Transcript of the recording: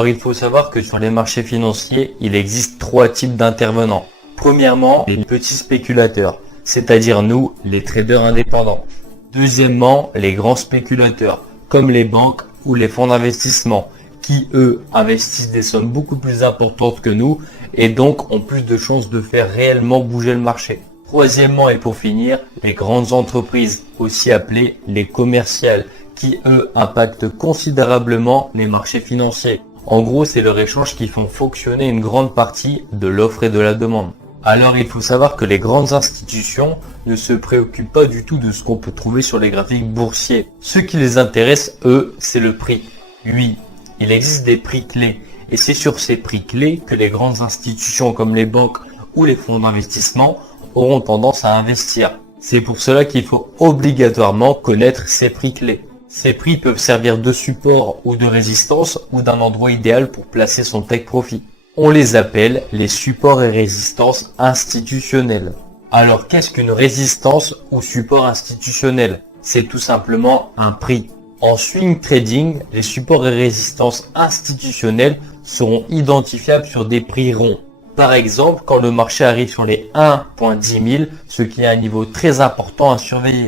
Alors, il faut savoir que sur les marchés financiers, il existe trois types d'intervenants. Premièrement, les petits spéculateurs, c'est-à-dire nous, les traders indépendants. Deuxièmement, les grands spéculateurs, comme les banques ou les fonds d'investissement, qui eux investissent des sommes beaucoup plus importantes que nous et donc ont plus de chances de faire réellement bouger le marché. Troisièmement et pour finir, les grandes entreprises, aussi appelées les commerciales, qui eux impactent considérablement les marchés financiers. En gros, c'est leur échange qui font fonctionner une grande partie de l'offre et de la demande. Alors il faut savoir que les grandes institutions ne se préoccupent pas du tout de ce qu'on peut trouver sur les graphiques boursiers. Ce qui les intéresse, eux, c'est le prix. Oui, il existe des prix clés et c'est sur ces prix clés que les grandes institutions comme les banques ou les fonds d'investissement auront tendance à investir. C'est pour cela qu'il faut obligatoirement connaître ces prix clés. Ces prix peuvent servir de support ou de résistance ou d'un endroit idéal pour placer son take profit. On les appelle les supports et résistances institutionnels. Alors qu'est-ce qu'une résistance ou support institutionnel? C'est tout simplement un prix. En swing trading, les supports et résistances institutionnels seront identifiables sur des prix ronds. Par exemple, quand le marché arrive sur les 1.10 000, ce qui est un niveau très important à surveiller.